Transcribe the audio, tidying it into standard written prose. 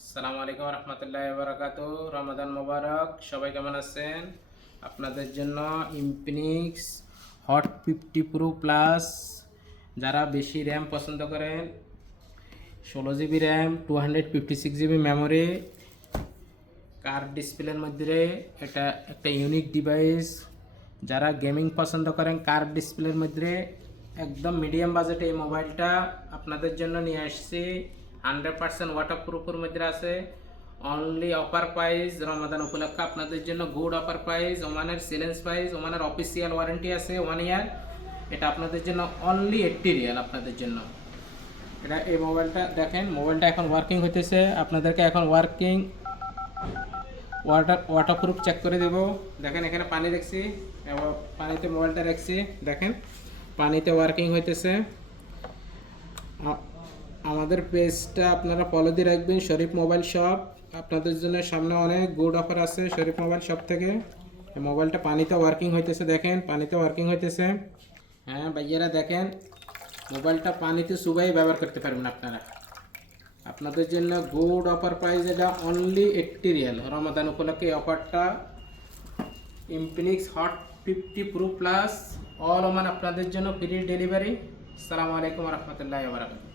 আসসালামু আলাইকুম রহমতুল্লাহি বারাকাতু। রমাদান মোবারক। সবাই কেমন আছেন? আপনাদের জন্য ইনফিনিক্স হট 50 প্রো প্লাস, যারা বেশি র্যাম পছন্দ করেন, 16 GB RAM, 256 GB memory, curve ডিসপ্লের মধ্যে এটা একটা ইউনিক ডিভাইস। যারা গেমিং পছন্দ করেন কার্ভ ডিসপ্লের মধ্যে একদম মিডিয়াম বাজেটে এই মোবাইলটা আপনাদের জন্য নিয়ে আসছি। 100% ওয়াটারপ্রুফের মধ্যে আছে। অনলি অফার প্রাইস রমাদান উপলক্ষে আপনাদের জন্য গুড অফার প্রাইস। ওমানের চ্যালেঞ্জ প্রাইস, ওমানের অফিসিয়াল ওয়ারেন্টি আছে 1 ইয়ার। এটা আপনাদের জন্য অনলি 80 রিয়াল আপনাদের জন্য। এটা এই মোবাইলটা দেখেন, মোবাইলটা এখন ওয়ার্কিং হইতেছে। আপনাদেরকে এখন ওয়ার্কিং ওয়াটারপ্রুফ চেক করে দেব। দেখেন এখানে পানি দেখছি, পানিতে মোবাইলটা রাখছি, দেখেন পানিতে ওয়ার্কিং হইতেছে। আমাদের পেজটা আপনারা ফলো দিয়ে রাখবেন, শরীফ মোবাইল শপ। আপনাদের জন্য সামনে অনেক গুড অফার আছে শরীফ মোবাইল শপ থেকে। মোবাইলটা পানিতে ওয়ার্কিং হইতেছে, দেখেন পানিতে ওয়ার্কিং হইতেছে। হ্যাঁ ভাইয়েরা দেখেন, মোবাইলটা পানিতে চুবাই ব্যবহার করতে পারবেন আপনারা। আপনাদের জন্য গুড অফার প্রাইস, এটা অনলি 80 রিয়াল। রমাদান উপলক্ষে এই অফারটা Infinix hot 50 pro plus all Oman আপনাদের জন্য ফ্রি ডেলিভারি। আসসালামু আলাইকুম রহমতুল্লাহি ওয়া বারাকাতুহু।